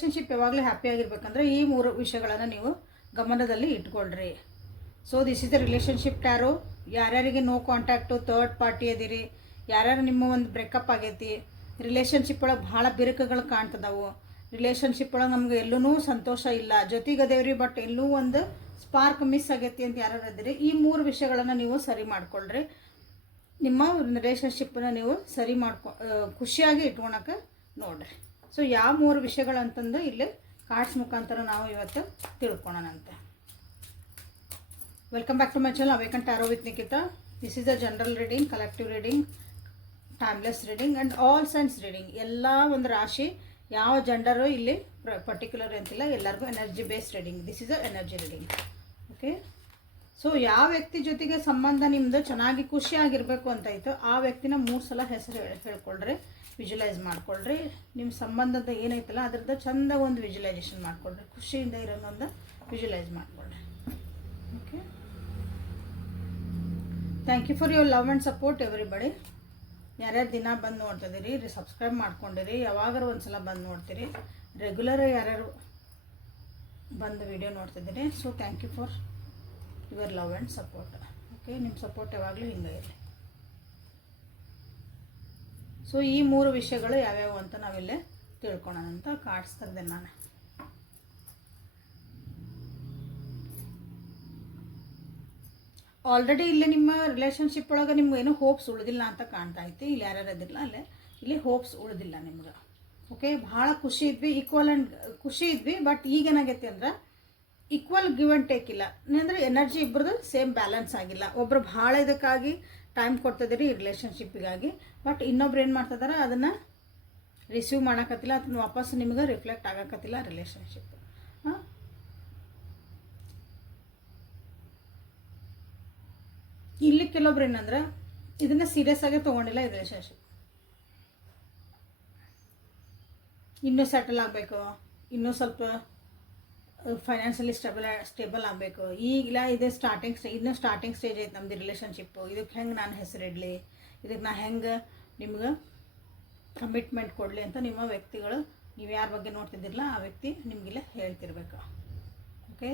Relationship ಯಾವಾಗಲೂ ಹ್ಯಾಪಿಯಾಗಿರ್ಬೇಕಂದ್ರೆ ಈ 3 ವಿಷಯಗಳನ್ನು ನೀವು ಗಮನದಲ್ಲಿ ಇಟ್ಕೊಳ್ರಿ. So this is the relationship tarot. ಯಾರ್ಯಾರಿಗೆ ನೋ ಕಾಂಟ್ಯಾಕ್ಟು, ಥರ್ಡ್ ಪಾರ್ಟಿ ಅದಿರಿ, ಯಾರ್ಯಾರು ನಿಮ್ಮ ಒಂದು ಬ್ರೇಕಪ್ ಆಗೈತಿ, ರಿಲೇಷನ್ಶಿಪ್ ಒಳಗೆ ಭಾಳ ಬಿರುಕುಗಳು ಕಾಣ್ತದವು, ರಿಲೇಷನ್ಶಿಪ್ ಒಳಗೆ ನಮ್ಗೆ ಎಲ್ಲೂ ಸಂತೋಷ ಇಲ್ಲ, ಜೊತೆಗದೇವ್ರಿ ಬಟ್ ಎಲ್ಲೂ ಒಂದು ಸ್ಪಾರ್ಕ್ ಮಿಸ್ ಆಗೈತಿ ಅಂತ ಯಾರು ಇದ್ದೀರಿ, ಈ 3 ವಿಷಯಗಳನ್ನು ನೀವು ಸರಿ ಮಾಡ್ಕೊಳ್ರಿ. ನಿಮ್ಮ ರಿಲೇಷನ್ಶಿಪ್ಪನ್ನ ನೀವು ಸರಿ ಖುಷಿಯಾಗಿ ಇಟ್ಕೊಳಕ್ಕೆ ನೋಡ್ರಿ. ಸೊ ಯಾವ 3 ವಿಷಯಗಳಂತಂದು ಇಲ್ಲಿ ಕಾರ್ಡ್ಸ್ ಮುಖಾಂತರ ನಾವು ಇವತ್ತು ತಿಳ್ಕೊಳೋಣಂತೆ. Welcome back to my channel awaken tarot with Nikhita. This is a general reading, collective reading, timeless reading and all signs reading. ಎಲ್ಲ ಒಂದು ರಾಶಿ, ಯಾವ ಜೆಂಡರು ಇಲ್ಲಿ ಪರ್ಟಿಕ್ಯುಲರ್ ಅಂತಿಲ್ಲ, ಎಲ್ಲರಿಗೂ energy based reading. This is a energy reading. Okay, so ಯಾವ ವ್ಯಕ್ತಿ ಜೊತೆಗೆ ಸಂಬಂಧ ನಿಮ್ಮದು ಚೆನ್ನಾಗಿ ಖುಷಿಯಾಗಿರಬೇಕು ಅಂತಾಯಿತು ಆ ವ್ಯಕ್ತಿನ 3 ಸಲ ಹೆಸರು ಹೇಳ್ಕೊಳ್ರಿ, ವಿಜುವಲೈಸ್ ಮಾಡ್ಕೊಳ್ರಿ. ನಿಮ್ಮ ಸಂಬಂಧದ ಏನೈತಲ್ಲ ಅದ್ರದ್ದು ಚಂದ ಒಂದು ವಿಜುವಲೈಸೇಷನ್ ಮಾಡ್ಕೊಳ್ರಿ, ಖುಷಿಯಿಂದ ಇರೋದೊಂದು ವಿಜುವಲೈಸ್ ಮಾಡ್ಕೊಳ್ರಿ. Okay, thank you for your love and support everybody. ಯಾರ್ಯಾರು ದಿನ ಬಂದು ನೋಡ್ತಿದ್ದೀರಿ, ಸಬ್ಸ್ಕ್ರೈಬ್ ಮಾಡ್ಕೊಂಡಿರಿ, ಯಾವಾಗಾರು ಒಂದು ಸಲ ಬಂದು ನೋಡ್ತೀರಿ, ರೆಗ್ಯುಲರ್ ಯಾರ್ಯಾರು ಬಂದು ವಿಡಿಯೋ ನೋಡ್ತಿದ್ದೀರಿ. So thank you for your love and support. Okay, ನಿಮ್ಮ ಸಪೋರ್ಟ್ ಯಾವಾಗಲೂ ಹಿಂಗೆ ಇರಲಿ. ಸೊ ಈ 3 ವಿಷಯಗಳು ಯಾವ್ಯಾವು ಅಂತ ನಾವಿಲ್ಲೇ ತಿಳ್ಕೊಳೋಣ ಅಂತ ಕಾರ್ಡ್ಸ್ ತಂದೆ ನಾನು. ಆಲ್ರೆಡಿ ಇಲ್ಲಿ ನಿಮ್ಮ ರಿಲೇಷನ್ಶಿಪ್ ಒಳಗೆ ನಿಮ್ಗೆ ಏನೂ ಹೋಪ್ಸ್ ಉಳಿದಿಲ್ಲ ಅಂತ ಕಾಣ್ತಾ ಐತಿ. ಇಲ್ಲಿ ಯಾರ್ಯಾರು ಇದಿಲ್ಲ ಅಲ್ಲೇ ಇಲ್ಲಿ ಹೋಪ್ಸ್ ಉಳಿದಿಲ್ಲ ನಿಮ್ಗೆ. ಓಕೆ, ಭಾಳ ಖುಷಿ ಇದ್ವಿ, ಈಕ್ವಲ್ ಆ್ಯಂಡ್ ಖುಷಿ ಇದ್ವಿ. ಬಟ್ ಈಗ ಏನಾಗೈತಿ ಅಂದ್ರೆ ಈಕ್ವಲ್ ಗಿವ್ ಆ್ಯಂಡ್ ಟೇಕ್ ಇಲ್ಲ ಅಂದರೆ ಎನರ್ಜಿ ಇಬ್ಬರದು ಸೇಮ್ ಬ್ಯಾಲೆನ್ಸ್ ಆಗಿಲ್ಲ. ಒಬ್ಬರು ಭಾಳ ಇದಕ್ಕಾಗಿ ಟೈಮ್ ಕೊಡ್ತಿದ್ದೀರಿ ಈ ರಿಲೇಷನ್ಶಿಪ್ಪಿಗಾಗಿ, ಬಟ್ ಇನ್ನೊಬ್ರು ಏನು ಮಾಡ್ತಿದ್ದಾರೆ ಅದನ್ನು ರಿಸೀವ್ ಮಾಡೋಕತ್ತಿಲ್ಲ, ಅದನ್ನ ವಾಪಸ್ ನಿಮ್ಗೆ ರಿಫ್ಲೆಕ್ಟ್ ಆಗೋಕತ್ತಿಲ್ಲ ರಿಲೇಷನ್ಶಿಪ್. ಇಲ್ಲಿ ಕೆಲವೊಬ್ರು ಏನಂದ್ರೆ ಇದನ್ನು ಸೀರಿಯಸ್ ಆಗಿ ತೊಗೊಂಡಿಲ್ಲ ಈ ರಿಲೇಷನ್ಶಿಪ್. ಇನ್ನೂ ಸೆಟಲ್ ಆಗಬೇಕು, ಇನ್ನೂ ಸ್ವಲ್ಪ ಫೈನಾನ್ಷಿಯಲಿ ಸ್ಟೇಬಲ್ ಆಗಬೇಕು. ಈಗಿಲ್ಲ, ಇದು ಇನ್ನೂ ಸ್ಟಾರ್ಟಿಂಗ್ ಸ್ಟೇಜ್ ಐತೆ ನಮ್ಮದು ರಿಲೇಷನ್ಶಿಪ್ಪು. ಇದಕ್ಕೆ ಹೆಂಗೆ ನಾನು ಹೆಸರಿಡಲಿ, ಇದಕ್ಕೆ ನಾ ಹೆಂಗೆ ನಿಮ್ಗೆ ಕಮಿಟ್ಮೆಂಟ್ ಕೊಡಲಿ ಅಂತ ನಿಮ್ಮ ವ್ಯಕ್ತಿಗಳು, ನೀವು ಯಾರ ಬಗ್ಗೆ ನೋಡ್ತಿದ್ದಿರಲ್ಲ ಆ ವ್ಯಕ್ತಿ ನಿಮಗಿಲ್ಲ ಹೇಳ್ತಿರ್ಬೇಕು. ಓಕೆ,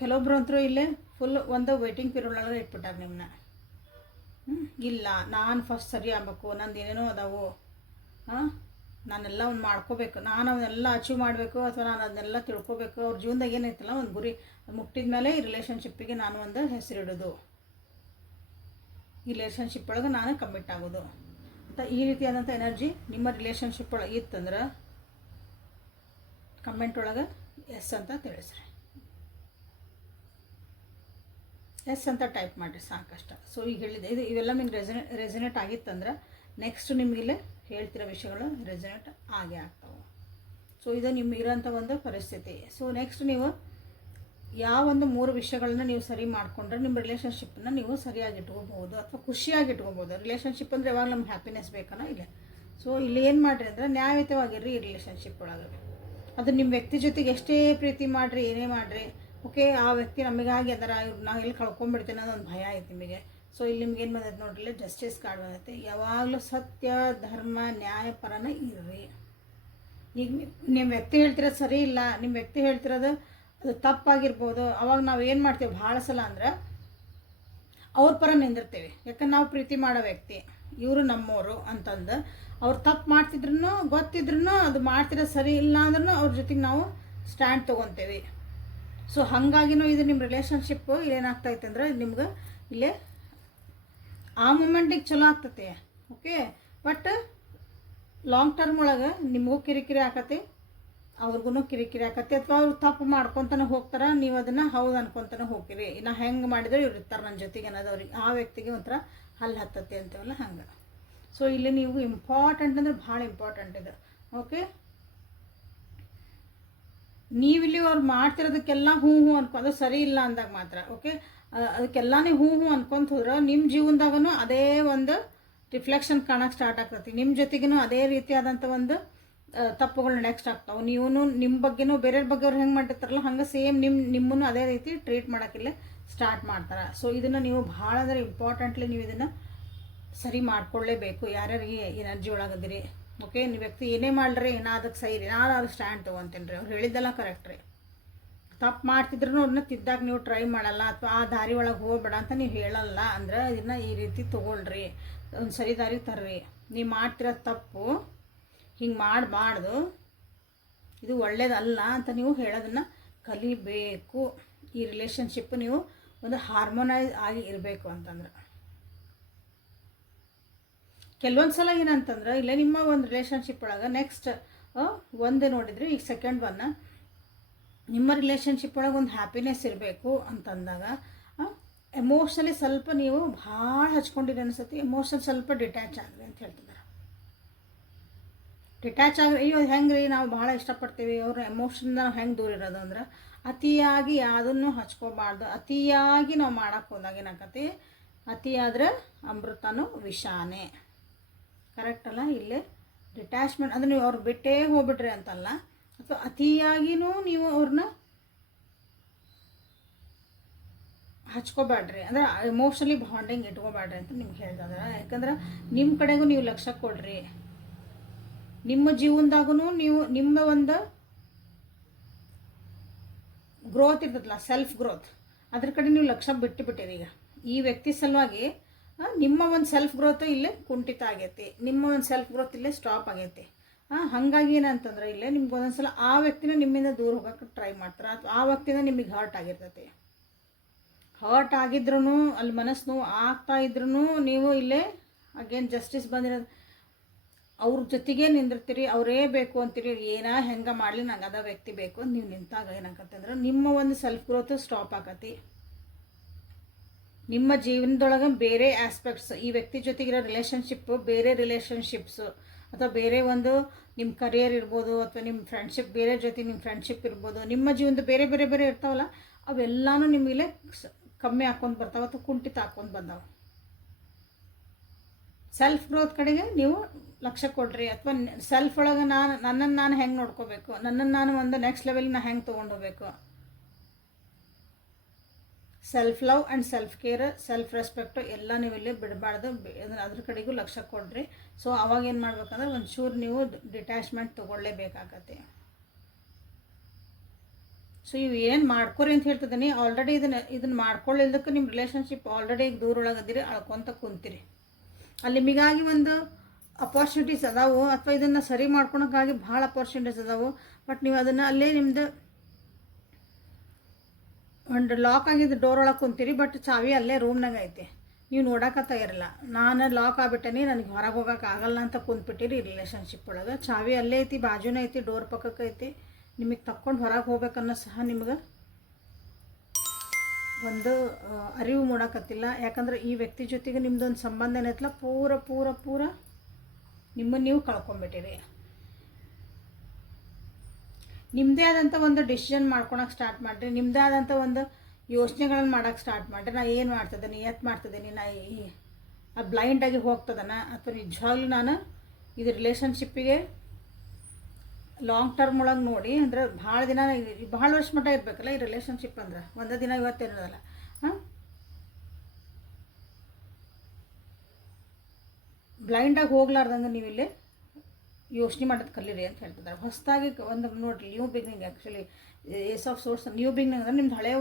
ಕೆಲವೊಬ್ರು ಅಂತರೂ ಇಲ್ಲೇ ಫುಲ್ ಒಂದು ವೇಟಿಂಗ್ ಪೀರಿಯಡ್ ಒಳಗೆ ಇಟ್ಬಿಟ್ಟಾರೆ ನಿಮ್ಮನ್ನ. ಇಲ್ಲ ನಾನು ಫಸ್ಟ್ ಸರಿ ಆಗಬೇಕು, ನಂದು ಏನೇನೋ ಅದಾವು, ನಾನೆಲ್ಲ ಒಂದು ಮಾಡ್ಕೋಬೇಕು, ನಾನು ಅವನ್ನೆಲ್ಲ ಅಚೀವ್ ಮಾಡಬೇಕು, ಅಥವಾ ನಾನು ಅದನ್ನೆಲ್ಲ ತಿಳ್ಕೊಬೇಕು, ಅವ್ರ ಜೀವನದಾಗ ಏನೈತಲ್ಲ ಒಂದು ಗುರಿ ಮುಟ್ಟಿದ ಮೇಲೆ ಈ ರಿಲೇಷನ್ಶಿಪ್ಪಿಗೆ ನಾನು ಒಂದು ಹೆಸರಿಡೋದು, ಈ ರಿಲೇಷನ್ಶಿಪ್ ಒಳಗೆ ನಾನು ಕಮಿಟ್ ಆಗೋದು ಅಂತ ಈ ರೀತಿಯಾದಂಥ ಎನರ್ಜಿ ನಿಮ್ಮ ರಿಲೇಷನ್ಶಿಪ್ ಒಳಗೆ ಇತ್ತಂದ್ರೆ ಕಮೆಂಟ್ ಒಳಗೆ ಎಸ್ ಅಂತ ತಿಳಿಸ್ರಿ. ಎಸ್ ಅಂತ ಟೈಪ್ ಮಾಡಿರಿ ಸಾಕಷ್ಟ. ಸೊ ಈಗ ಹೇಳಿದೆ ಇವೆಲ್ಲ ನಿಮ್ಗೆ ರೆಸಿನೇಟ್ ಆಗಿತ್ತಂದ್ರೆ ನೆಕ್ಸ್ಟ್ ನಿಮಗಿಲ್ಲೇ ಹೇಳ್ತಿರೋ ವಿಷಯಗಳು ರೆಸಿನೇಟ್ ಆಗೇ ಆಗ್ತಾವೆ. ಸೊ ಇದು ನಿಮ್ಮ ಇರೋಂಥ ಒಂದು ಪರಿಸ್ಥಿತಿ. ಸೊ ನೆಕ್ಸ್ಟ್ ನೀವು ಯಾವ ಒಂದು 3 ವಿಷಯಗಳನ್ನ ನೀವು ಸರಿ ಮಾಡಿಕೊಂಡ್ರೆ ನಿಮ್ಮ ರಿಲೇಷನ್ಶಿಪ್ಪನ್ನ ನೀವು ಸರಿಯಾಗಿ ಇಟ್ಕೋಬೋದು ಅಥವಾ ಖುಷಿಯಾಗಿ ಇಟ್ಕೋಬೋದು. ರಿಲೇಷನ್ಶಿಪ್ ಅಂದರೆ ಯಾವಾಗ ನಮ್ಗೆ ಹ್ಯಾಪಿನೆಸ್ ಬೇಕನ್ನೋ ಇಲ್ಲ. ಸೊ ಇಲ್ಲಿ ಏನು ಮಾಡಿರಿ ಅಂದರೆ ನ್ಯಾಯಯುತವಾಗಿರ್ರಿ ಈ ರಿಲೇಷನ್ಶಿಪ್ ಒಳಗೆ. ಅದು ನಿಮ್ಮ ವ್ಯಕ್ತಿ ಜೊತೆಗೆ ಎಷ್ಟೇ ಪ್ರೀತಿ ಮಾಡಿರಿ, ಏನೇ ಮಾಡಿರಿ, ಓಕೆ ಆ ವ್ಯಕ್ತಿ ನಮಗಾಗಿ ಅದರ ನಾವು ಎಲ್ಲಿ ಕಳ್ಕೊಂಡ್ಬಿಡ್ತೇನೆ ಅನ್ನೋ ಒಂದು ಭಯ ಐತೆ ನಿಮಗೆ. ಸೊ ಇಲ್ಲಿ ನಿಮ್ಗೆ ಏನು ಬಂದೈತೆ ನೋಡ್ರಿ, ಜಸ್ಟಿಸ್ ಕಾರ್ಡ್ ಬಂದೈತೆ. ಯಾವಾಗಲೂ ಸತ್ಯ, ಧರ್ಮ, ನ್ಯಾಯ ಪರನ ಇರ್ರಿ. ಈಗ ನಿಮ್ಮ ವ್ಯಕ್ತಿ ಹೇಳ್ತಿರೋದು ಸರಿ ಇಲ್ಲ, ನಿಮ್ಮ ವ್ಯಕ್ತಿ ಹೇಳ್ತಿರೋದು ಅದು ತಪ್ಪಾಗಿರ್ಬೋದು. ಅವಾಗ ನಾವು ಏನು ಮಾಡ್ತೀವಿ ಭಾಳ ಸಲ ಅಂದ್ರೆ ಅವ್ರ ಪರ ನಿಂದಿರ್ತೀವಿ. ಯಾಕಂದ್ರೆ ನಾವು ಪ್ರೀತಿ ಮಾಡೋ ವ್ಯಕ್ತಿ, ಇವರು ನಮ್ಮವರು ಅಂತಂದು ಅವ್ರು ತಪ್ಪು ಮಾಡ್ತಿದ್ರು ಗೊತ್ತಿದ್ರು ಅದು ಮಾಡ್ತಿರೋದು ಸರಿ ಇಲ್ಲ ಅಂದ್ರೂ ಅವ್ರ ಜೊತೆಗೆ ನಾವು ಸ್ಟ್ಯಾಂಡ್ ತೊಗೊತೀವಿ. ಸೊ ಹಾಗಾಗಿನೂ ಇದು ನಿಮ್ಮ ರಿಲೇಷನ್ಶಿಪ್ಪು ಏನಾಗ್ತೈತೆ ಅಂದ್ರೆ ನಿಮ್ಗೆ ಇಲ್ಲೇ ಆ ಮೂಮೆಂಟಿಗೆ ಚಲೋ ಆಗ್ತೈತಿ. ಓಕೆ, ಬಟ್ ಲಾಂಗ್ ಟರ್ಮ್ ಒಳಗೆ ನಿಮಗೂ ಕಿರಿಕಿರಿ ಆಕತಿ, ಅವ್ರಿಗೂ ಕಿರಿಕಿರಿ ಆಕತಿ, ಅಥವಾ ಅವ್ರು ತಪ್ಪು ಮಾಡ್ಕೊತಾನೆ ಹೋಗ್ತಾರೆ, ನೀವು ಅದನ್ನು ಹೌದು ಅನ್ಕೊತಾನೆ ಹೋಗ್ತೀರಿ. ಇನ್ನು ಹೆಂಗೆ ಮಾಡಿದ್ರೆ ಇವ್ರು ಇರ್ತಾರೆ ನನ್ನ ಜೊತೆಗೆ ಅನ್ನೋದು ಅವ್ರಿಗೆ ಆ ವ್ಯಕ್ತಿಗೆ ಒಂಥರ ಹಲ್ಲು ಹತ್ತತಿ ಅಂತೀವಲ್ಲ ಹಂಗೆ. ಸೊ ಇಲ್ಲಿ ನೀವು ಇಂಪಾರ್ಟೆಂಟ್ ಅಂದರೆ ಭಾಳ ಇಂಪಾರ್ಟೆಂಟ್ ಇದೆ. ಓಕೆ, ನೀವಿಲ್ಲಿ ಅವ್ರು ಮಾಡ್ತಿರೋದಕ್ಕೆಲ್ಲ ಹ್ಞೂ ಹ್ಞೂ ಅನ್ಕೊಂಡು ಸರಿ ಇಲ್ಲ ಅಂದಾಗ ಮಾತ್ರ ಓಕೆ ಅದಕ್ಕೆಲ್ಲನೇ ಹ್ಞೂ ಹ್ಞೂ ಅನ್ಕೊಂತ ಹೋದ್ರೆ ನಿಮ್ಮ ಜೀವನದಾಗೂ ಅದೇ ಒಂದು ರಿಫ್ಲೆಕ್ಷನ್ ಕಾಣಕ್ಕೆ ಸ್ಟಾರ್ಟ್ ಆಗ್ತೈತಿ. ನಿಮ್ಮ ಜೊತೆಗೂ ಅದೇ ರೀತಿಯಾದಂಥ ಒಂದು ತಪ್ಪುಗಳು ನೆಕ್ಸ್ಟ್ ಆಗ್ತಾವೆ. ನೀವು ನಿಮ್ಮ ಬಗ್ಗೆನೂ ಬೇರೆಯವ್ರ ಬಗ್ಗೆ ಅವ್ರು ಹೆಂಗೆ ಮಾಡಿರ್ತಾರಲ್ಲ ಹಂಗೆ ಸೇಮ್ ನಿಮ್ಮನ್ನು ಅದೇ ರೀತಿ ಟ್ರೀಟ್ ಮಾಡೋಕ್ಕಿಲ್ಲ ಸ್ಟಾರ್ಟ್ ಮಾಡ್ತಾರೆ. ಸೊ ಇದನ್ನು ನೀವು ಭಾಳ ಅಂದರೆ ಇಂಪಾರ್ಟೆಂಟ್ಲಿ ನೀವು ಇದನ್ನು ಸರಿ ಮಾಡ್ಕೊಳ್ಳೇಬೇಕು. ಯಾರ್ಯಾರಿಗೆ ಎನರ್ಜಿ ಒಳಗದಿರಿ ಓಕೆ. ನೀವು ವ್ಯಕ್ತಿ ಏನೇ ಮಾಡ್ರಿ ನಾ ಅದಕ್ಕೆ ಸೈ ರೀ, ನಾನು ಅದು ಸ್ಟ್ಯಾಂಡ್ ತೊಗೊತೀನಿ ರೀ, ಅವ್ರು ಹೇಳಿದ್ದೆಲ್ಲ ಕರೆಕ್ಟ್ ರೀ. ತಪ್ಪು ಮಾಡ್ತಿದ್ರು ಅದನ್ನ ತಿದ್ದಾಕ ನೀವು ಟ್ರೈ ಮಾಡಲ್ಲ ಅಥವಾ ಆ ದಾರಿ ಒಳಗೆ ಹೋಗ್ಬೇಡ ಅಂತ ನೀವು ಹೇಳಲ್ಲ ಅಂದ್ರೆ ಇದನ್ನು ಈ ರೀತಿ ತೊಗೊಳ್ರಿ, ಒಂದು ಸರಿ ದಾರಿ ತರ್ರಿ. ನೀವು ಮಾಡ್ತಿರೋ ತಪ್ಪು ಹಿಂಗೆ ಮಾಡಬಾರ್ದು, ಇದು ಒಳ್ಳೇದಲ್ಲ ಅಂತ ನೀವು ಹೇಳೋದನ್ನು ಕಲಿಬೇಕು. ಈ ರಿಲೇಷನ್ಶಿಪ್ ನೀವು ಒಂದು ಹಾರ್ಮೋನೈಸ್ ಆಗಿ ಇರಬೇಕು ಅಂತಂದ್ರೆ. ಕೆಲವೊಂದು ಸಲ ಏನಂತಂದ್ರೆ ಇಲ್ಲೇ ನಿಮ್ಮ ಒಂದು ರಿಲೇಷನ್ಶಿಪ್ ಒಳಗೆ ನೆಕ್ಸ್ಟ್ ಒಂದು ನೋಡಿದರೆ ಈಗ ಸೆಕೆಂಡ್ ಒನ್ನ ನಿಮ್ಮ ರಿಲೇಷನ್ಶಿಪ್ ಒಳಗೆ ಒಂದು ಹ್ಯಾಪಿನೆಸ್ ಇರಬೇಕು ಅಂತಂದಾಗ ಎಮೋಷ್ನಲಿ ಸ್ವಲ್ಪ ನೀವು ಭಾಳ ಹಚ್ಕೊಂಡಿರಿ ಅನಿಸುತ್ತೆ, ಎಮೋಷನ್ ಸ್ವಲ್ಪ ಡಿಟ್ಯಾಚ್ ಆಗ್ರಿ ಅಂತ ಹೇಳ್ತಿದ್ದಾರೆ. ಡಿಟ್ಯಾಚ್ ಆಗ್ರಿ, ಅಯ್ಯೋ ಹೆಂಗೆ ರೀ ನಾವು ಭಾಳ ಇಷ್ಟಪಡ್ತೀವಿ ಅವ್ರ ಎಮೋಷನ್ ನಾವು ಹೆಂಗೆ ದೂರ ಇರೋದು ಅಂದ್ರೆ ಅತಿಯಾಗಿ ಯಾವುದನ್ನು ಹಚ್ಕೋಬಾರ್ದು. ಅತಿಯಾಗಿ ನಾವು ಮಾಡೋಕ್ಕೆ ಹೋದಾಗ ಏನಾಗತ್ತೆ, ಅತಿಯಾದ್ರೆ ಅಮೃತನೂ ವಿಷಾನೇ. ಕರೆಕ್ಟ್ ಅಲ್ಲ? ಇಲ್ಲೇ ಡಿಟ್ಯಾಚ್ಮೆಂಟ್ ಅಂದರೆ ನೀವು ಅವ್ರು ಬಿಟ್ಟೇ ಹೋಗ್ಬಿಟ್ರಿ ಅಂತಲ್ಲ, ಅಥವಾ ಅತಿಯಾಗಿಯೂ ನೀವು ಅವ್ರನ್ನ ಹಚ್ಕೋಬೇಡ್ರಿ, ಅಂದರೆ ಎಮೋಷ್ನಲಿ ಬಾಂಡಿಂಗ್ ಇಟ್ಕೋಬೇಡ್ರಿ ಅಂತ ನಿಮ್ಗೆ ಹೇಳ್ತಿದ್ದಾರೆ. ಯಾಕಂದ್ರೆ ನಿಮ್ಮ ಕಡೆಗೂ ನೀವು ಲಕ್ಷ್ಯ ಕೊಡ್ರಿ, ನಿಮ್ಮ ಜೀವನದಾಗೂ ನೀವು ನಿಮ್ಮ ಒಂದು ಗ್ರೋತ್ ಇರ್ತದಲ್ಲ, ಸೆಲ್ಫ್ ಗ್ರೋತ್, ಅದ್ರ ಕಡೆ ನೀವು ಲಕ್ಷ್ಯ ಬಿಟ್ಟಿರಿ. ಈಗ ಈ ವ್ಯಕ್ತಿ ಸಲುವಾಗಿ ನಿಮ್ಮ ಒಂದು ಸೆಲ್ಫ್ ಗ್ರೋತ್ ಇಲ್ಲೇ ಕುಂಠಿತ ಆಗೈತಿ, ನಿಮ್ಮ ಒಂದು ಸೆಲ್ಫ್ ಗ್ರೋತ್ ಇಲ್ಲೇ ಸ್ಟಾಪ್ ಆಗೈತಿ. ಹಾಗಾಗಿ ಏನಂತಂದ್ರೆ ಇಲ್ಲೇ ನಿಮ್ಗೆ ಒಂದೊಂದ್ಸಲ ಆ ವ್ಯಕ್ತಿನ ನಿಮ್ಮಿಂದ ದೂರ ಹೋಗೋಕ್ಕೆ ಟ್ರೈ ಮಾಡ್ತಾರೆ, ಅಥವಾ ಆ ವ್ಯಕ್ತಿನ ನಿಮಗೆ ಹರ್ಟ್ ಆಗಿರ್ತೈತಿ. ಹರ್ಟ್ ಆಗಿದ್ರೂ ಅಲ್ಲಿ ಮನಸ್ಸು ನೋವು ಆಗ್ತಾ ಇದ್ರೂ ನೀವು ಇಲ್ಲೇ ಅಗೇನ್ ಜಸ್ಟಿಸ್ ಬಂದಿರೋದು, ಅವ್ರ ಜೊತೆಗೆ ನಿಂದಿರ್ತೀರಿ, ಅವರೇ ಬೇಕು ಅಂತೀರಿ, ಏನೋ ಹೆಂಗೆ ಮಾಡಲಿ ನಂಗೆ ಅದ ವ್ಯಕ್ತಿ ಬೇಕು ಅಂತ ನೀವು ನಿಂತಾಗ ಏನಾಗತ್ತೆ ಅಂದ್ರೆ ನಿಮ್ಮ ಒಂದು ಸೆಲ್ಫ್ ಗ್ರೋತ್ ಸ್ಟಾಪ್ ಆಗತ್ತೆ. ನಿಮ್ಮ ಜೀವನದೊಳಗೆ ಬೇರೆ ಆಸ್ಪೆಕ್ಟ್ಸ್, ಈ ವ್ಯಕ್ತಿ ಜೊತೆಗಿರೋ ರಿಲೇಷನ್ಶಿಪ್ಪು, ಬೇರೆ ರಿಲೇಷನ್ಶಿಪ್ಸು, ಅಥವಾ ಬೇರೆ ಒಂದು ನಿಮ್ಮ ಕರಿಯರ್ ಇರ್ಬೋದು, ಅಥವಾ ನಿಮ್ಮ ಫ್ರೆಂಡ್ಶಿಪ್, ಬೇರೆ ಜೊತೆ ನಿಮ್ಮ ಫ್ರೆಂಡ್ಶಿಪ್ ಇರ್ಬೋದು, ನಿಮ್ಮ ಜೀವನದ ಬೇರೆ ಬೇರೆ ಬೇರೆ ಇರ್ತಾವಲ್ಲ, ಅವೆಲ್ಲನೂ ನಿಮಗೆ ಕಮ್ಮಿ ಹಾಕ್ಕೊಂಡು ಬರ್ತಾವೆ ಅಥವಾ ಕುಂಠಿತ ಹಾಕ್ಕೊಂಡು ಬಂದಾವೆ. ಸೆಲ್ಫ್ ಗ್ರೋತ್ ಕಡೆಗೆ ನೀವು ಲಕ್ಷ್ಯ ಕೊಡ್ರಿ, ಅಥವಾ ಸೆಲ್ಫ್ ಒಳಗೆ ನನ್ನನ್ನು ನಾನು ಹೆಂಗೆ ನೋಡ್ಕೋಬೇಕು, ನನ್ನನ್ನು ನಾನು ಒಂದು ನೆಕ್ಸ್ಟ್ ಲೆವೆಲ್ಗೆ ನಾನು ಹೆಂಗೆ ತೊಗೊಂಡೋಗ್ಬೇಕು, self love and self care, self respect ಎಲ್ಲ ನೀವು ಇಲ್ಲಿ ಬಿಡಬಾರ್ದು, ಅದ್ರ ಕಡೆಗೂ ಲಕ್ಷ್ಯ ಕೊಡ್ರಿ. ಸೊ ಅವಾಗ ಏನು ಮಾಡ್ಬೇಕಂದ್ರೆ ಒಂಚೂರು ನೀವು ಡಿಟ್ಯಾಚ್ಮೆಂಟ್ ತೊಗೊಳ್ಳೇಬೇಕಾಗತ್ತೆ. ಸೊ ಇವು ಏನು ಮಾಡ್ಕೊರಿ ಅಂತ ಹೇಳ್ತಿದ್ದೀನಿ, ಆಲ್ರೆಡಿ ಇದನ್ನು ಮಾಡ್ಕೊಳ್ಳಿಲ್ದಕ್ಕೆ ನಿಮ್ಮ ರಿಲೇಷನ್ಶಿಪ್ ಆಲ್ರೆಡಿ ಈಗ ದೂರ ಒಳಗದಿರಿ, ಅಳ್ಕೊತ ಕುಂತೀರಿ. ಅಲ್ಲಿ ನಿಮಗಾಗಿ ಒಂದು ಅಪಾರ್ಚುನಿಟೀಸ್ ಅದಾವು, ಅಥವಾ ಇದನ್ನು ಸರಿ ಮಾಡ್ಕೊಳಕ್ಕಾಗಿ ಭಾಳ ಅಪಾರ್ಚುನಿಟೀಸ್ ಅದಾವು, ಬಟ್ ನೀವು ಅದನ್ನು ಅಲ್ಲೇ ನಿಮ್ಮದು ಒಂದು ಲಾಕ್ ಆಗಿದ್ದು ಡೋರ್ ಒಳಗೆ ಕುಂತೀರಿ, ಬಟ್ ಚಾವಿ ಅಲ್ಲೇ ರೂಮ್ನಾಗ ಐತಿ, ನೀವು ನೋಡೋಕತ್ತ ಇರಲ್ಲ. ನಾನು ಲಾಕ್ ಆಗ್ಬಿಟ್ಟೇನಿ, ನನಗೆ ಹೊರಗೆ ಹೋಗೋಕೆ ಆಗಲ್ಲ ಅಂತ ಕುಂತ್ಬಿಟ್ಟಿರಿ ರಿಲೇಷನ್ಶಿಪ್ ಒಳಗೆ. ಚಾವಿ ಅಲ್ಲೇ ಐತಿ, ಬಾಜುನೇ ಐತಿ, ಡೋರ್ ಪಕ್ಕಕ್ಕೆ ಐತಿ, ನಿಮಗೆ ತಕ್ಕೊಂಡು ಹೊರಗೆ ಹೋಗ್ಬೇಕನ್ನೋ ಸಹ ನಿಮ್ಗೆ ಒಂದು ಅರಿವು ಮೂಡಕತ್ತಿಲ್ಲ. ಯಾಕಂದ್ರೆ ಈ ವ್ಯಕ್ತಿ ಜೊತೆಗೆ ನಿಮ್ದೊಂದು ಸಂಬಂಧ ಏನೈತಲ್ಲ, ಪೂರ ಪೂರ ಪೂರ ನಿಮ್ಮನ್ನು ನೀವು ಕಳ್ಕೊಂಬಿಟ್ಟಿರಿ. ನಿಮ್ಮದೇ ಆದಂಥ ಒಂದು ಡಿಸಿಷನ್ ಮಾಡ್ಕೊಳಕ್ಕೆ ಸ್ಟಾರ್ಟ್ ಮಾಡಿರಿ, ನಿಮ್ಮದೇ ಆದಂಥ ಒಂದು ಯೋಚನೆಗಳನ್ನು ಮಾಡೋಕ್ಕೆ ಸ್ಟಾರ್ಟ್ ಮಾಡಿರಿ. ನಾ ಏನು ಮಾಡ್ತಿದ್ದೀನಿ, ಎತ್ತು ಮಾಡ್ತಿದ್ದೀನಿ, ನಾ ಬ್ಲೈಂಡಾಗಿ ಹೋಗ್ತದನ, ಅಥವಾ ನಿಜವಾಗ್ಲೂ ನಾನು ಇದು ರಿಲೇಷನ್ಶಿಪ್ಪಿಗೆ ಲಾಂಗ್ ಟರ್ಮ್ ಒಳಗೆ ನೋಡಿ, ಅಂದ್ರೆ ಭಾಳ ದಿನ ಭಾಳ ವರ್ಷ ಮಟ್ಟ ಇರಬೇಕಲ್ಲ ಈ ರಿಲೇಷನ್ಶಿಪ್, ಅಂದ್ರೆ ಒಂದೇ ದಿನ ಇವತ್ತೇನೋದಲ್ಲ. ಬ್ಲೈಂಡಾಗಿ ಹೋಗ್ಲಾರ್ದಂಗೆ ನೀವು ಇಲ್ಲಿ ಯೋಚನೆ ಮಾಡೋದು ಕಲೀರಿ ಅಂತ ಹೇಳ್ತಿದ್ದಾರೆ. ಹೊಸದಾಗಿ ಒಂದು ನೋಡಿರಿ, new beginning. Actually ace of swords new beginning ಅಂದರೆ ನಿಮ್ದು ಹಳೆಯ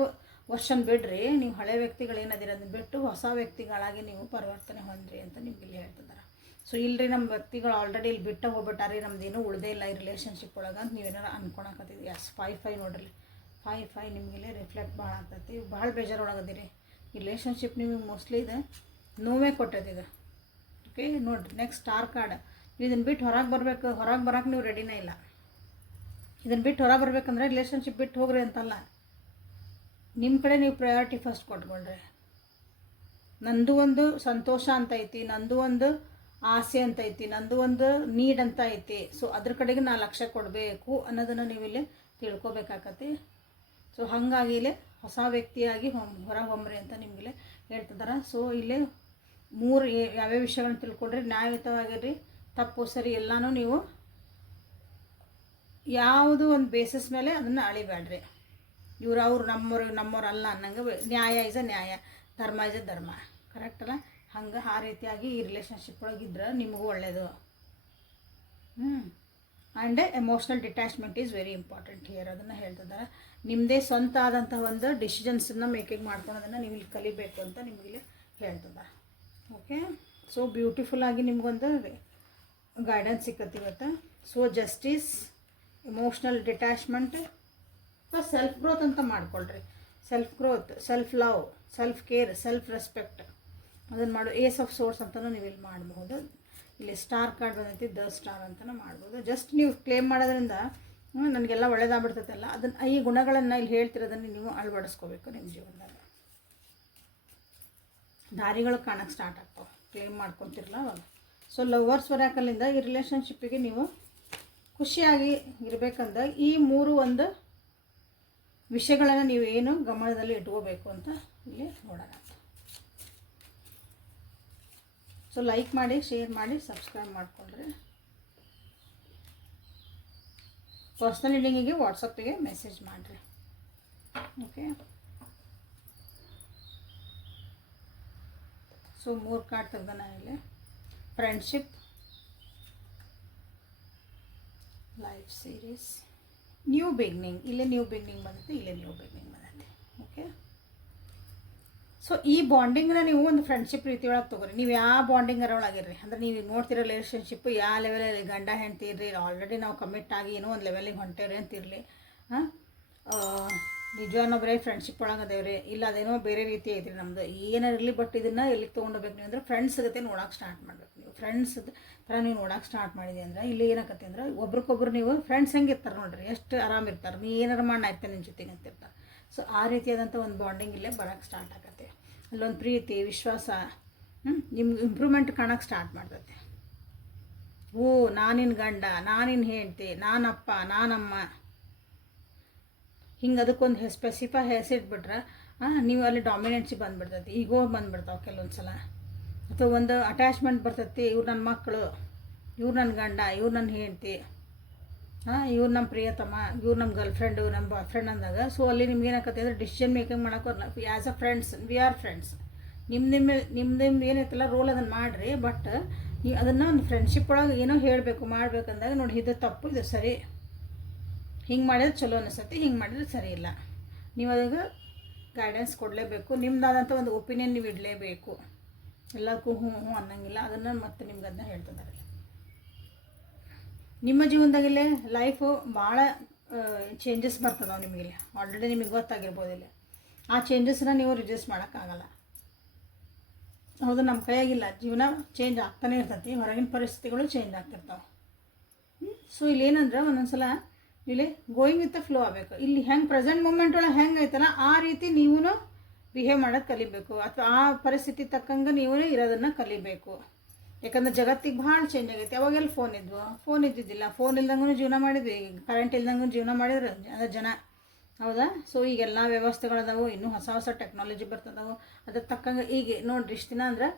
ವರ್ಷನ್ ಬಿಡ್ರಿ, ನೀವು ಹಳೆ ವ್ಯಕ್ತಿಗಳು ಏನಾದಿರ ಅದನ್ನು ಬಿಟ್ಟು ಹೊಸ ವ್ಯಕ್ತಿಗಳಾಗಿ ನೀವು ಪರಿವರ್ತನೆ ಹೊಂದ್ರಿ ಅಂತ ನಿಮ್ಗೆ ಇಲ್ಲಿ ಹೇಳ್ತಿದ್ದಾರೆ. ಸೊ ಇಲ್ಲರಿ ನಮ್ಮ ವ್ಯಕ್ತಿಗಳು ಆಲ್ರೆಡಿ ಇಲ್ಲಿ ಬಿಟ್ಟು ಹೋಗ್ಬಿಟ್ಟಾರಿ, ನಮ್ದೇನೂ ಉಳ್ದೇ ಇಲ್ಲ ಈ ರಿಲೇಷನ್ಶಿಪ್ ಒಳಗೆ ಅಂತ ನೀವೇನಾರು ಅನ್ಕೊಳಕತ್ತಿದ್ವಿ. ಎಸ್ 5-5 ನೋಡ್ರಿ, 5-5 ನಿಮಗಿಲ್ಲಿ ರಿಫ್ಲೆಕ್ಟ್ ಭಾಳ ಆಗ್ತೈತಿ, ಭಾಳ ಬೇಜಾರೊಳಗದಿರಿ. ಈ ರಿಲೇಷನ್ಶಿಪ್ ನಿಮಗೆ ಮೋಸ್ಟ್ಲಿ ಇದು ನೋವೇ ಕೊಟ್ಟೈತಿ ಇದು. ಓಕೆ ನೋಡಿರಿ, ನೆಕ್ಸ್ಟ್ ಸ್ಟಾರ್ ಕಾರ್ಡ್. ನೀವು ಇದನ್ನು ಬಿಟ್ಟು ಹೊರಗೆ ಬರಬೇಕು, ಹೊರಗೆ ಬರೋಕೆ ನೀವು ರೆಡಿನೇ ಇಲ್ಲ. ಇದನ್ನು ಬಿಟ್ಟು ಹೊರಗೆ ಬರ್ಬೇಕಂದ್ರೆ ರಿಲೇಷನ್ಶಿಪ್ ಬಿಟ್ಟು ಹೋಗ್ರಿ ಅಂತಲ್ಲ, ನಿಮ್ಮ ಕಡೆ ನೀವು ಪ್ರಯಾರಿಟಿ ಫಸ್ಟ್ ಕೊಟ್ಕೊಳ್ರಿ. ನಂದು ಒಂದು ಸಂತೋಷ ಅಂತ ಐತಿ, ನಂದು ಒಂದು ಆಸೆ ಅಂತ ಐತಿ, ನಂದು ಒಂದು ನೀಡ್ ಅಂತ ಐತಿ. ಸೊ ಅದ್ರ ಕಡೆಗೆ ನಾನು ಲಕ್ಷ್ಯ ಕೊಡಬೇಕು ಅನ್ನೋದನ್ನು ನೀವು ಇಲ್ಲಿ ತಿಳ್ಕೊಬೇಕಾಗತ್ತೆ. ಸೊ ಹಾಗಾಗಿ ಇಲ್ಲಿ ಹೊಸ ವ್ಯಕ್ತಿಯಾಗಿ ಹೊರ ಹೊಮ್ರಿ ಅಂತ ನಿಮಗಿಲ್ಲಿ ಹೇಳ್ತಿದ್ದಾರೆ. ಸೊ ಇಲ್ಲಿ 3 ಯಾವ್ಯಾವ ವಿಷಯಗಳನ್ನ ತಿಳ್ಕೊಂಡ್ರಿ, ನ್ಯಾಯಯುತವಾಗಿರ್ರಿ, ತಪ್ಪು ಸರಿ ಎಲ್ಲನೂ ನೀವು ಯಾವುದು ಒಂದು ಬೇಸಿಸ್ ಮೇಲೆ ಅದನ್ನು ಅಳಿಬೇಡ್ರಿ. ಅವ್ರು ನಮ್ಮವ್ರು ಅಲ್ಲ ಅನ್ನಂಗೆ, ನ್ಯಾಯ ಇಸ್ ಅ ನ್ಯಾಯ, ಧರ್ಮ ಇಸ್ ಅ ಧರ್ಮ. ಕರೆಕ್ಟ್ ಅಲ್ಲ? ಹಂಗೆ ಆ ರೀತಿಯಾಗಿ ಈ ರಿಲೇಷನ್ಶಿಪ್ ಒಳಗಿದ್ರೆ ನಿಮಗೂ ಒಳ್ಳೆಯದು. And emotional detachment is very important here. ಅದನ್ನು ಹೇಳ್ತಿದ್ದಾರೆ. ನಿಮ್ಮದೇ ಸ್ವಂತ ಆದಂಥ ಒಂದು ಡಿಸಿಷನ್ಸನ್ನು ಮೇಕಿಂಗ್ ಮಾಡ್ಕೊಳೋದನ್ನು ನೀವು ಇಲ್ಲಿ ಕಲಿಬೇಕು ಅಂತ ನಿಮಗಿಲ್ಲಿ ಹೇಳ್ತಿದ್ದಾರೆ. ಓಕೆ, ಸೊ ಬ್ಯೂಟಿಫುಲ್ಲಾಗಿ ನಿಮ್ಗೊಂದು ಗೈಡೆನ್ಸ್ ಸಿಕ್ಕತ್ತಿರುತ್ತೆ. So justice, emotional detachment, self growth ಅಂತ ಮಾಡ್ಕೊಳ್ರಿ. Self growth, self love, self care, self respect ಅದನ್ನು ಮಾಡು. ಏಸ್ ಆಫ್ ಸೋರ್ಸ್ ಅಂತಲೂ ನೀವು ಇಲ್ಲಿ ಮಾಡ್ಬೋದು. ಇಲ್ಲಿ ಸ್ಟಾರ್ ಕಾರ್ಡ್ ಬಂದೈತಿ, ದ ಸ್ಟಾರ್ ಅಂತಲೂ ಮಾಡ್ಬೋದು. ಜಸ್ಟ್ ನೀವು ಕ್ಲೇಮ್ ಮಾಡೋದ್ರಿಂದ ನನಗೆಲ್ಲ ಒಳ್ಳೇದಾಗ್ಬಿಡ್ತೈತಲ್ಲ, ಅದನ್ನು ಈ ಗುಣಗಳನ್ನು ಇಲ್ಲಿ ಹೇಳ್ತಿರೋದನ್ನು ನೀವು ಅಳವಡಿಸ್ಕೋಬೇಕು ನಿಮ್ಮ ಜೀವನದಾಗ. ದಾರಿಗಳು ಕಾಣಕ್ಕೆ ಸ್ಟಾರ್ಟ್ ಆಗ್ತಾವೆ ಕ್ಲೇಮ್ ಮಾಡ್ಕೊತಿರಲ್ಲ ಅವಾಗ. ಸೊ ಲವರ್ಸ್ ವರಾಕಲ್ಲಿಂದ ಈ ರಿಲೇಷನ್ಶಿಪ್ಪಿಗೆ ನೀವು ಖುಷಿಯಾಗಿ ಇರಬೇಕಂದ್ರೆ ಈ ಮೂರು ಒಂದು ವಿಷಯಗಳನ್ನು ನೀವು ಏನು ಗಮನದಲ್ಲಿ ಇಟ್ಕೋಬೇಕು ಅಂತ ಇಲ್ಲಿ ನೋಡೋಣ. ಸೊ ಲೈಕ್ ಮಾಡಿ, ಶೇರ್ ಮಾಡಿ, ಸಬ್ಸ್ಕ್ರೈಬ್ ಮಾಡಿಕೊಂಡ್ರೆ. ಪರ್ಸ್ನಲ್ ರೀಡಿಂಗಿಗೆ ವಾಟ್ಸಪ್ಪಿಗೆ ಮೆಸೇಜ್ ಮಾಡಿರಿ. ಓಕೆ, ಸೊ 3 ಕಾರ್ಡ್ ತೆಗ್ದ ಇಲ್ಲಿ. Friendship, life series, new beginning. ಇಲ್ಲೇ ನ್ಯೂ ಬಿಗ್ನಿಂಗ್ ಬಂದೈತೆ, ಇಲ್ಲೇ ನ್ಯೂ ಬಿಗ್ನಿಂಗ್ ಬಂದೈತೆ. ಓಕೆ, ಸೊ ಈ ಬಾಂಡಿಂಗ್ನ ನೀವು ಒಂದು ಫ್ರೆಂಡ್ಶಿಪ್ ರೀತಿ ಒಳಗೆ ತೊಗೊರಿ. ನೀವು ಯಾವ ಬಾಂಡಿಂಗರ ಒಳಗಿರ್ರಿ, ಅಂದರೆ ನೀವು ನೋಡ್ತಿರೋ ರಿಲೇಷನ್ಶಿಪ್ ಯಾವ ಲೆವೆಲಲ್ಲಿ ಗಂಡ ಹೆಂಡ್ತಿ ಇರ್ರಿ, ಆಲ್ರೆಡಿ ನಾವು ಕಮಿಟ್ ಆಗಿ ಏನೋ ಒಂದು ಲೆವೆಲಿಗೆ ಹೊಂಟೇವ್ರಿ ಅಂತಿರಲಿ. ನಿಜವಾಗ್ಲೂ ಬರೀ ಫ್ರೆಂಡ್ಶಿಪ್ ಒಳಗೆ ಅದೇವ್ರಿ, ಇಲ್ಲ ಅದೇನೋ ಬೇರೆ ರೀತಿ ಐತ್ರಿ ನಮ್ಮದು, ಏನಿರಲಿ. ಬಟ್ ಇದನ್ನು ಎಲ್ಲಿಗೆ ತೊಗೊಂಡೋಗ್ಬೇಕು ನೀವು ಅಂದರೆ ಫ್ರೆಂಡ್ಸ್ ಜೊತೆ ನೋಡೋಕೆ ಸ್ಟಾರ್ಟ್ ಮಾಡಬೇಕು. ನೀವು ಫ್ರೆಂಡ್ಸ್ ಥರ ನೀವು ನೋಡೋಕೆ ಸ್ಟಾರ್ಟ್ ಮಾಡಿದೆ ಅಂದ್ರೆ ಇಲ್ಲಿ ಏನಾಕತ್ತೆ ಅಂದ್ರೆ ಒಬ್ರಿಗೊಬ್ರು ನೀವು ಫ್ರೆಂಡ್ಸ್ ಹೆಂಗೆ ಇರ್ತಾರೆ ನೋಡ್ರಿ, ಎಷ್ಟು ಆರಾಮಿರ್ತಾರೆ. ನೀ ಏನಾರು ಮಾಡಿ ಆಯ್ತಾ ನಿಮ್ಮ ಜೊತೆಗೆ ಅಂತಿರ್ತಾರೆ. ಸೊ ಆ ರೀತಿಯಾದಂಥ ಒಂದು ಬಾಂಡಿಂಗ್ ಇಲ್ಲೇ ಬರೋಕ್ಕೆ ಸ್ಟಾರ್ಟ್ ಆಗತ್ತೆ. ಅಲ್ಲೊಂದು ಪ್ರೀತಿ, ವಿಶ್ವಾಸ, ನಿಮ್ಗೆ ಇಂಪ್ರೂವ್ಮೆಂಟ್ ಕಾಣೋಕ್ಕೆ ಸ್ಟಾರ್ಟ್ ಮಾಡ್ತೈತೆ. ಓ, ನಾನಿನ್ನ ಗಂಡ, ನಾನಿನ್ನ ಹೆಂಡ್ತಿ, ನಾನಪ್ಪ, ನಾನಮ್ಮ, ಹಿಂಗೆ ಅದಕ್ಕೊಂದು ಸ್ಪೆಸಿಫೈ ಹೆಸರಿಟ್ಬಿಟ್ರೆ ನೀವು ಅಲ್ಲಿ ಡಾಮಿನೆನ್ಸಿ ಬಂದುಬಿಡ್ತೈತಿ, ಈಗೋ ಬಂದುಬಿಡ್ತಾವೆ ಕೆಲವೊಂದು ಸಲ. ಅಥವಾ ಒಂದು ಅಟ್ಯಾಚ್ಮೆಂಟ್ ಬರ್ತೈತಿ, ಇವ್ರು ನನ್ನ ಮಕ್ಕಳು, ಇವ್ರು ನನ್ನ ಗಂಡ, ಇವ್ರು ನನ್ನ ಹೆಂಡ್ತಿ, ಇವ್ರು ನಮ್ಮ ಪ್ರಿಯತಮ, ಇವ್ರು ನಮ್ಮ ಗರ್ಲ್ ಫ್ರೆಂಡು, ನಮ್ಮ ಬಾಯ್ ಫ್ರೆಂಡ್ ಅಂದಾಗ. ಸೊ ಅಲ್ಲಿ ನಿಮ್ಗೆ ಏನಾಕತ್ತೆ ಅಂದರೆ ಡಿಸಿಷನ್ ಮೇಕಿಂಗ್ ಮಾಡೋಕೆ as a friends we are friends. ನಿಮ್ದು ಏನೈತಲ್ಲ ರೋಲ್ ಅದನ್ನು ಮಾಡಿರಿ. ಬಟ್ ನೀವು ಅದನ್ನು ಒಂದು ಫ್ರೆಂಡ್ಶಿಪ್ ಒಳಗೆ ಏನೋ ಹೇಳಬೇಕು ಮಾಡಬೇಕಂದಾಗ ನೋಡಿ, ಇದು ತಪ್ಪು, ಇದು ಸರಿ, ಹಿಂಗೆ ಮಾಡಿದ್ರೆ ಚಲೋ ಅನಿಸುತ್ತೆ, ಹಿಂಗೆ ಮಾಡಿದ್ರೆ ಸರಿ ಇಲ್ಲ. ನೀವು ಅದಕ್ಕೆ ಗೈಡೆನ್ಸ್ ಕೊಡಲೇಬೇಕು. ನಿಮ್ಮದಾದಂಥ ಒಂದು ಒಪಿನಿಯನ್ ನೀವು ಇಡಲೇಬೇಕು. ಎಲ್ಲದಕ್ಕೂ ಹ್ಞೂ ಹ್ಞೂ ಅನ್ನಂಗಿಲ್ಲ. ಅದನ್ನು ಮತ್ತೆ ನಿಮ್ಗೆ ಅದನ್ನ ಹೇಳ್ತಿದ್ದಾರೆ. ನಿಮ್ಮ ಜೀವನದಾಗಿಲ್ಲೇ ಲೈಫು ಭಾಳ ಚೇಂಜಸ್ ಬರ್ತದೆ ನಿಮಗಿಲ್ಲಿ. ಆಲ್ರೆಡಿ ನಿಮಗೆ ಗೊತ್ತಾಗಿರ್ಬೋದಿಲ್ಲ. ಆ ಚೇಂಜಸ್ನ ನೀವು ರಿಜೆಸ್ಟ್ ಮಾಡೋಕ್ಕಾಗಲ್ಲ. ಹೌದು, ನಮ್ಮ ಕೈಯಾಗಿಲ್ಲ. ಜೀವನ ಚೇಂಜ್ ಆಗ್ತಾನೆ ಇರ್ತೈತಿ, ಹೊರಗಿನ ಪರಿಸ್ಥಿತಿಗಳು ಚೇಂಜ್ ಆಗ್ತಿರ್ತಾವೆ. ಸೊ ಇಲ್ಲಿ ಏನಂದ್ರೆ ಒಂದೊಂದು ಸಲ ಇಲ್ಲಿ ಗೋಯಿಂಗ್ ವಿತ್ ದ ಫ್ಲೋ ಆಗಬೇಕು. ಇಲ್ಲಿ ಹೆಂಗೆ ಪ್ರೆಸೆಂಟ್ ಮೂಮೆಂಟ್ ಒಳಗೆ ಹೆಂಗೆ ಐತಲ್ಲ ಆ ರೀತಿ ನೀವು ಬಿಹೇವ್ ಮಾಡೋದು ಕಲಿಬೇಕು. ಅಥವಾ ಆ ಪರಿಸ್ಥಿತಿ ತಕ್ಕಂಗೆ ನೀವು ಇರೋದನ್ನು ಕಲಿಬೇಕು. ಯಾಕಂದ್ರೆ ಜಗತ್ತಿಗೆ ಭಾಳ ಚೇಂಜ್ ಆಗೈತೆ. ಅವಾಗೆಲ್ಲ ಫೋನ್ ಇದ್ದಿದ್ದಿಲ್ಲ. ಫೋನ್ ಇಲ್ದಂಗೂ ಜೀವನ ಮಾಡಿದ್ವಿ, ಕರೆಂಟ್ ಇಲ್ದಂಗೂ ಜೀವನ ಮಾಡಿದ್ರು ಅದರ ಜನ. ಹೌದಾ? ಸೊ ಈಗೆಲ್ಲ ವ್ಯವಸ್ಥೆಗಳದಾವು, ಇನ್ನೂ ಹೊಸ ಹೊಸ ಟೆಕ್ನಾಲಜಿ ಬರ್ತದವು. ಅದ್ರ ತಕ್ಕಂಗೆ ಈಗ ನೋಡ್ರಿ, ಇಷ್ಟು ದಿನ ಅಂದ್ರೆ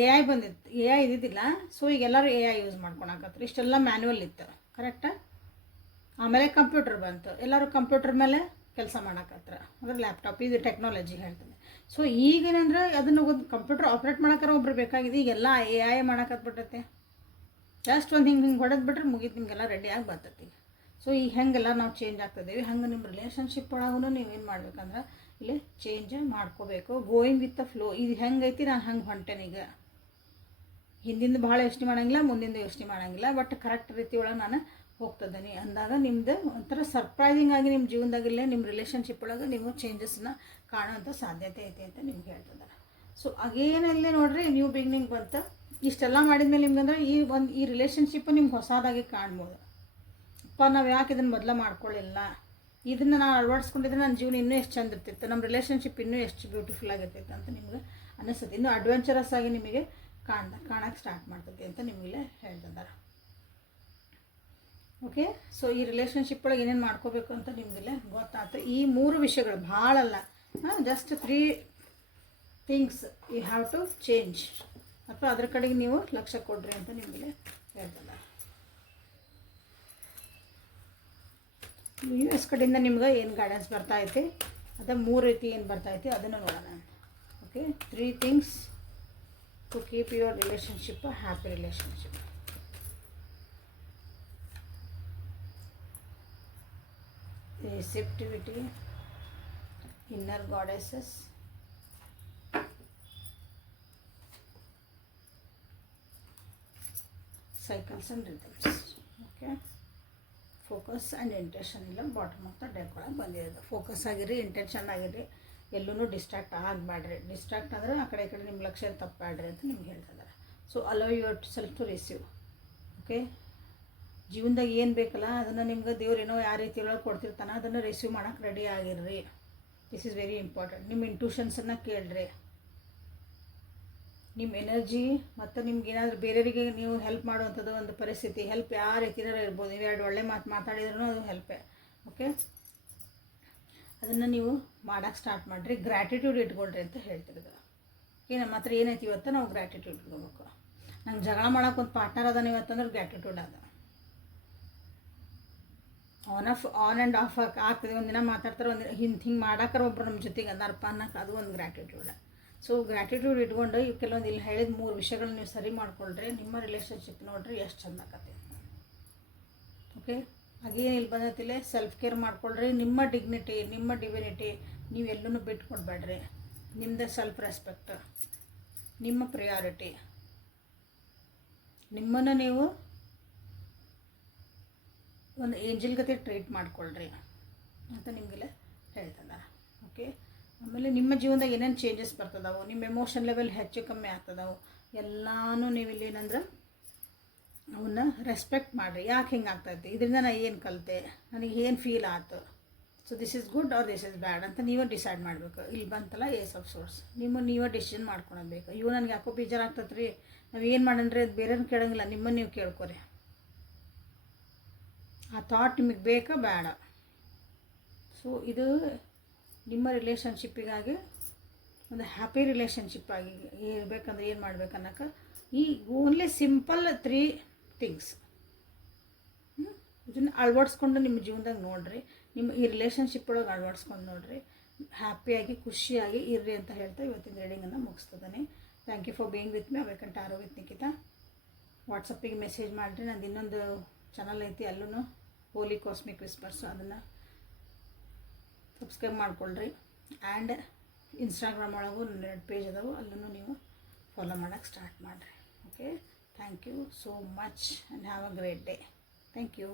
AI ಬಂದಿತ್ತು, AI ಇದ್ದಿದ್ದಿಲ್ಲ. ಸೊ ಈಗ ಎಲ್ಲರೂ AI ಯೂಸ್ ಮಾಡ್ಕೊಳಕತ್ರು. ಇಷ್ಟೆಲ್ಲ ಮ್ಯಾನ್ಯುವಲ್ ಇತ್ತು, ಕರೆಕ್ಟಾ? ಆಮೇಲೆ ಕಂಪ್ಯೂಟರ್ ಬಂತು, ಎಲ್ಲರೂ ಕಂಪ್ಯೂಟರ್ ಮೇಲೆ ಕೆಲಸ ಮಾಡಕತ್ರ, ಅಂದ್ರೆ ಲ್ಯಾಪ್ಟಾಪ್, ಇದು ಟೆಕ್ನಾಲಜಿ ಹೇಳ್ತದೆ. ಸೊ ಈಗೇನಂದ್ರೆ ಅದನ್ನು ಒಂದು ಕಂಪ್ಯೂಟರ್ ಆಪ್ರೇಟ್ ಮಾಡೋಕ್ಕಾರ ಒಬ್ರು ಬೇಕಾಗಿದೆ. ಈಗೆಲ್ಲ AI ಮಾಡಕತ್ಬಿಟ್ಟೈತೆ. ಜಸ್ಟ್ ಒಂದು ಹಿಂಗೆ ಹೊಡೆದ್ಬಿಟ್ರೆ ಮುಗೀತು, ನಿಮಗೆಲ್ಲ ರೆಡಿಯಾಗಿ ಬರ್ತೈತಿ. ಸೊ ಈಗ ಹೆಂಗೆಲ್ಲ ನಾವು ಚೇಂಜ್ ಆಗ್ತಿದ್ದೀವಿ, ಹಂಗೆ ನಿಮ್ಮ ರಿಲೇಷನ್ಶಿಪ್ ಒಳಗೂ ನೀವೇನು ಮಾಡ್ಬೇಕಂದ್ರೆ ಇಲ್ಲಿ ಚೇಂಜ್ ಮಾಡ್ಕೋಬೇಕು. Going with the flow. ಇದು ಹೆಂಗೈತಿ, ನಾನು ಹಂಗೆ ಹೊಂಟೇನೀಗ. ಹಿಂದಿಂದ ಭಾಳ ಯೋಚನೆ ಮಾಡೋಂಗಿಲ್ಲ, ಮುಂದಿಂದ ಯೋಚನೆ ಮಾಡೋಂಗಿಲ್ಲ, ಬಟ್ ಕರೆಕ್ಟ್ ರೀತಿ ಒಳಗೆ ನಾನು ಹೋಗ್ತದೇನೆ ಅಂದಾಗ ನಿಮ್ಮದು ಒಂಥರ ಸರ್ಪ್ರೈಸಿಂಗ್ ಆಗಿ ನಿಮ್ಮ ಜೀವನದಾಗಿಲ್ಲೇ ನಿಮ್ಮ ರಿಲೇಷನ್ಶಿಪ್ ಒಳಗೆ ನೀವು ಚೇಂಜಸ್ನ ಕಾಣೋಂಥ ಸಾಧ್ಯತೆ ಐತೆ ಅಂತ ನಿಮ್ಗೆ ಹೇಳ್ತಿದ್ದಾರೆ. ಸೊ ಅಗೇನಲ್ಲಿ ನೋಡ್ರಿ, ನ್ಯೂ ಬಿಗಿನಿಂಗ್ ಬಂತು. ಇಷ್ಟೆಲ್ಲ ಮಾಡಿದ್ಮೇಲೆ ನಿಮ್ಗಂದ್ರೆ ಈ ರಿಲೇಷನ್ಶಿಪ್ ನಿಮ್ಗೆ ಹೊಸದಾಗಿ ಕಾಣ್ಬೋದು. ಅಪ್ಪ, ನಾವು ಯಾಕೆ ಇದನ್ನು ಮೊದಲು ಮಾಡ್ಕೊಳ್ಳಿಲ್ಲ, ಇದನ್ನು ನಾನು ಅಳವಡಿಸ್ಕೊಂಡಿದ್ರೆ ನನ್ನ ಜೀವನ ಇನ್ನೂ ಎಷ್ಟು ಚಂದ ಇರ್ತಿತ್ತು, ನಮ್ಮ ರಿಲೇಷನ್ಶಿಪ್ ಇನ್ನೂ ಎಷ್ಟು ಬ್ಯೂಟಿಫುಲ್ ಆಗಿರ್ತೈತೆ ಅಂತ ನಿಮ್ಗೆ ಅನ್ನಿಸುತ್ತೆ. ಇನ್ನೂ ಅಡ್ವೆಂಚರಸ್ ಆಗಿ ನಿಮಗೆ ಕಾಣಕ್ಕೆ ಸ್ಟಾರ್ಟ್ ಮಾಡ್ತೈತಿ ಅಂತ ನಿಮಗೆಲ್ಲ ಹೇಳ್ತಿದ್ದಾರೆ. ಓಕೆ, ಸೊ ಈ ರಿಲೇಷನ್ಶಿಪ್ ಒಳಗೆ ಏನೇನು ಮಾಡ್ಕೋಬೇಕು ಅಂತ ನಿಮಗೆಲ್ಲ ಗೊತ್ತಾಯ್ತು. ಈ 3 ವಿಷಯಗಳು ಭಾಳ ಅಲ್ಲ, just 3 things you have to change, ಅಥವಾ ಅದ್ರ ಕಡೆಗೆ ನೀವು ಲಕ್ಷ್ಯ ಕೊಡ್ರಿ ಅಂತ ನಿಮಗೆಲ್ಲ ಹೇಳ್ತಿದ್ದಾರೆ. US ಕಡೆಯಿಂದ ನಿಮ್ಗೆ ಏನು ಗೈಡೆನ್ಸ್ ಬರ್ತೈತಿ, ಅದೇ 3 ರೀತಿ ಏನು ಬರ್ತೈತಿ ಅದನ್ನು ನೋಡೋಣ. Okay, 3 things to keep your relationship happy relationship. receptivity, inner goddesses, cycles and rhythms. Okay, focus and intention ಇಲ್ಲ ಬಾಟಮ್ ಆಫ್ ದ ಡೆಕ್ ಒಳಗೆ ಬಂದಿರೋದು. ಫೋಕಸ್ ಆಗಿರಿ, ಇಂಟೆನ್ಷನ್ ಆಗಿರಿ, ಎಲ್ಲೂ ಡಿಸ್ಟ್ರಾಕ್ಟ್ ಆಗಬೇಡ್ರಿ. ಡಿಸ್ಟ್ರಾಕ್ಟ್ ಅಂದರೆ ಆ ಕಡೆ ಈ ಕಡೆ ನಿಮ್ಮ ಲಕ್ಷ್ಯ ತಪ್ಪಬೇಡ್ರಿ ಅಂತ ನಿಮ್ಗೆ ಹೇಳ್ತಿದ್ದಾರೆ. So allow your self to receive. Okay, ಜೀವನದಾಗ ಏನು ಬೇಕಲ್ಲ ಅದನ್ನು ನಿಮ್ಗೆ ದೇವ್ರು ಏನೋ ಯಾವ ರೀತಿ ಒಳಗೆ ಕೊಡ್ತಿರ್ತಾನೆ ಅದನ್ನು ರಿಸೀವ್ ಮಾಡೋಕೆ ರೆಡಿ ಆಗಿರ್ರಿ. This is very important. ನಿಮ್ಮ ಇಂಟ್ಯೂಷನ್ಸನ್ನು ಕೇಳ್ರಿ. ನಿಮ್ಮ ಎನರ್ಜಿ ಮತ್ತು ನಿಮ್ಗೆ ಏನಾದರೂ ಬೇರೆಯವರಿಗೆ ನೀವು ಹೆಲ್ಪ್ ಮಾಡುವಂಥದ್ದು ಒಂದು ಪರಿಸ್ಥಿತಿ, ಹೆಲ್ಪ್ ಯಾವ ರೀತಿಯಾರು ಇರ್ಬೋದು. ನೀವು ಎರಡು ಒಳ್ಳೆ ಮಾತಾಡಿದ್ರೂ ಅದು ಹೆಲ್ಪೇ. ಓಕೆ, ಅದನ್ನು ನೀವು ಮಾಡೋಕ್ಕೆ ಸ್ಟಾರ್ಟ್ ಮಾಡಿರಿ. ಗ್ರ್ಯಾಟಿಟ್ಯೂಡ್ ಇಟ್ಕೊಳ್ರಿ ಅಂತ ಹೇಳ್ತಿರೋದು. ಓಕೆ, ನಮ್ಮ ಹತ್ರ ಏನೈತಿ ಇವತ್ತು ನಾವು ಗ್ರ್ಯಾಟಿಟ್ಯೂಡ್ ಇಟ್ಕೋಬೇಕು. ನಂಗೆ ಜಗಳ ಮಾಡೋಕೆ ಒಂದು ಪಾರ್ಟ್ನರ್ ಅದಾನ ಇವತ್ತಂದ್ರೆ ಗ್ರ್ಯಾಟಿಟ್ಯೂಡ್ ಅದ. ಆನ್ ಆ್ಯಂಡ್ ಆಫ್ ಆಗ್ತದೆ. ಒಂದಿನ ಮಾತಾಡ್ತಾರೆ, ಒಂದಿನ ಹಿಂಗೆ ಮಾಡಾಕರ ಒಬ್ರು ನಮ್ಮ ಜೊತೆಗೆ ಅದಾರಪ್ಪ ಅನ್ನೋಕೆ ಅದು ಒಂದು ಗ್ರ್ಯಾಟಿಟ್ಯೂಡ್. ಸೊ ಗ್ರ್ಯಾಟಿಟ್ಯೂಡ್ ಇಟ್ಕೊಂಡು ಕೆಲವೊಂದು ಇಲ್ಲಿ ಹೇಳಿದ 3 ವಿಷಯಗಳನ್ನ ನೀವು ಸರಿ ಮಾಡ್ಕೊಳ್ರಿ. ನಿಮ್ಮ ರಿಲೇಷನ್ಶಿಪ್ ನೋಡಿರಿ ಎಷ್ಟು ಚಂದ ಆಕತ್ತೆ. ಓಕೆ, ಹಾಗೇನು ಇಲ್ಲಿ ಬಂದತಿಲ್ಲ, ಸೆಲ್ಫ್ ಕೇರ್ ಮಾಡ್ಕೊಳ್ರಿ. ನಿಮ್ಮ ಡಿಗ್ನಿಟಿ, ನಿಮ್ಮ ಡಿವಿನಿಟಿ ನೀವೆಲ್ಲೂ ಬಿಟ್ಕೊಡ್ಬೇಡ್ರಿ. ನಿಮ್ಮದೇ ಸೆಲ್ಫ್ ರೆಸ್ಪೆಕ್ಟ್, ನಿಮ್ಮ ಪ್ರಿಯಾರಿಟಿ, ನಿಮ್ಮನ್ನು ನೀವು ಒಂದು ಏಂಜಲ್ ಗತೆ ಟ್ರೀಟ್ ಮಾಡ್ಕೊಳ್ರಿ ಅಂತ ನಿಮಗೆಲ್ಲ ಹೇಳ್ತದ. ಓಕೆ, ಆಮೇಲೆ ನಿಮ್ಮ ಜೀವನದಾಗ ಏನೇನು ಚೇಂಜಸ್ ಬರ್ತದವು, ನಿಮ್ಮ ಎಮೋಷನ್ ಲೆವೆಲ್ ಹೆಚ್ಚು ಕಮ್ಮಿ ಆಗ್ತದವು ಎಲ್ಲನೂ ನೀವು ಇಲ್ಲಿ ಏನಂದ್ರೆ ಅವನ್ನ ರೆಸ್ಪೆಕ್ಟ್ ಮಾಡಿರಿ. ಯಾಕೆ ಹಿಂಗೆ ಆಗ್ತೈತಿ, ಇದರಿಂದ ನಾನು ಏನು ಕಲಿತೆ, ನನಗೆ ಏನು ಫೀಲ್ ಆಯ್ತು, so this is good or this is bad ಅಂತ ನೀವೇ ಡಿಸೈಡ್ ಮಾಡಬೇಕು. ಇಲ್ಲಿ ಬಂತಲ್ಲ ಏಸ್ ಆಫ್ ಸೋರ್ಸ್, ನೀವೇ ಡಿಸಿಷನ್ ಮಾಡ್ಕೊಳಬೇಕು. ಇವು ನನಗೆ ಯಾಕೋ ಬೇಜಾರಾಗ್ತದೆ ರೀ, ನಾವು ಏನು ಮಾಡಣ್ರಿ ಅದು ಬೇರೆಯವ್ರನ್ನ ಕೇಳೋಂಗಿಲ್ಲ, ನಿಮ್ಮನ್ನು ನೀವು ಕೇಳ್ಕೊರಿ. ಆ ಥಾಟ್ ನಿಮಗೆ ಬೇಕಾ ಬೇಡ. ಸೊ ಇದು ನಿಮ್ಮ ರಿಲೇಷನ್ಶಿಪ್ಪಿಗಾಗಿ ಒಂದು ಹ್ಯಾಪಿ ರಿಲೇಷನ್ಶಿಪ್ ಆಗಿ ಇರಬೇಕಂದ್ರೆ ಏನು ಮಾಡ್ಬೇಕನ್ನೋಕೆ ಈ ಓನ್ಲಿ ಸಿಂಪಲ್ 3 ಥಿಂಗ್ಸ್ ಇದನ್ನು ಅಳವಡಿಸ್ಕೊಂಡು ನಿಮ್ಮ ಜೀವನದಾಗ ನೋಡಿರಿ. ನಿಮ್ಮ ಈ ರಿಲೇಷನ್ಶಿಪ್ ಒಳಗೆ ಅಳವಡಿಸ್ಕೊಂಡು ನೋಡಿರಿ. ಹ್ಯಾಪಿಯಾಗಿ ಖುಷಿಯಾಗಿ ಇರ್ರಿ ಅಂತ ಹೇಳ್ತಾ ಇವತ್ತಿನ ರೀಡಿಂಗನ್ನು ಮುಗಿಸ್ತದಾನೆ. Thank you for being with me. Awaken tarot with Nikhita. ವಾಟ್ಸಪ್ಪಿಗೆ ಮೆಸೇಜ್ ಮಾಡಿರಿ. ನಂದು ಇನ್ನೊಂದು ಚಾನಲ್ ಐತಿ, ಅಲ್ಲೂ ಹೋಲಿ ಕಾಸ್ಮಿಕ್ ವಿಸ್ಪರ್ಸ್, ಅದನ್ನು ಸಬ್ಸ್ಕ್ರೈಬ್ ಮಾಡ್ಕೊಳ್ರಿ. ಆ್ಯಂಡ್ ಇನ್ಸ್ಟಾಗ್ರಾಮ್ ಒಳಗೂ 2 ಪೇಜ್ ಅದಾವು, ಅಲ್ಲೂ ನೀವು ಫಾಲೋ ಮಾಡೋಕ್ಕೆ ಸ್ಟಾರ್ಟ್ ಮಾಡಿರಿ. Okay, thank you so much and have a great day. Thank you.